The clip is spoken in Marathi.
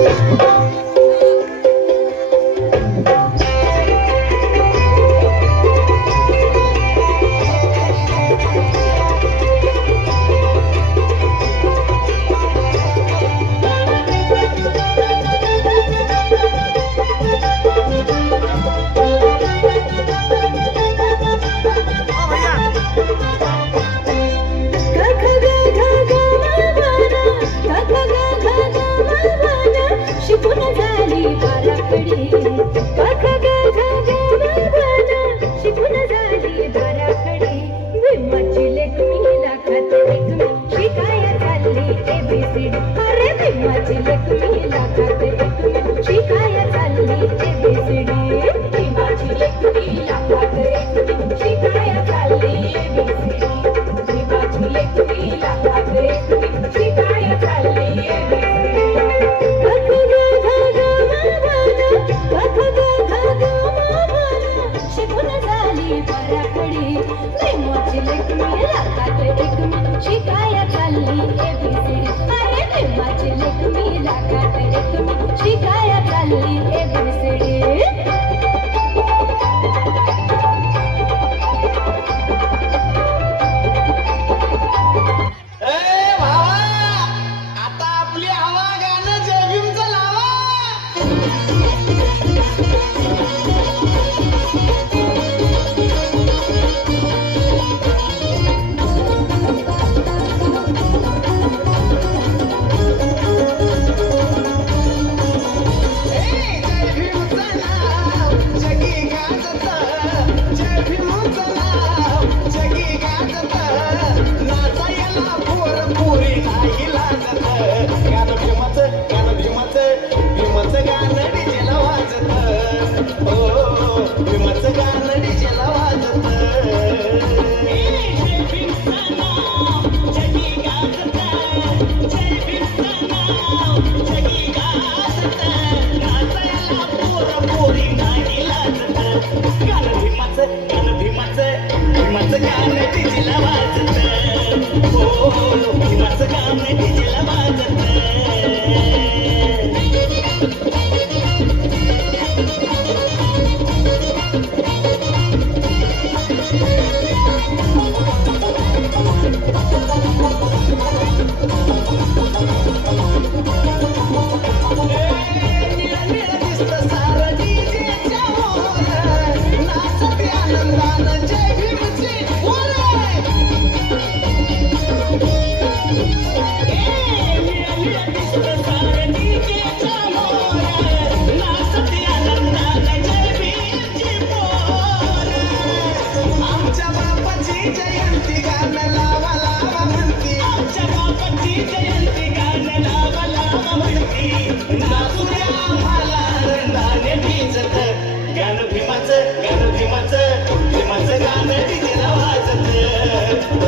Música शिकाय चालली? काम नाही Yeah.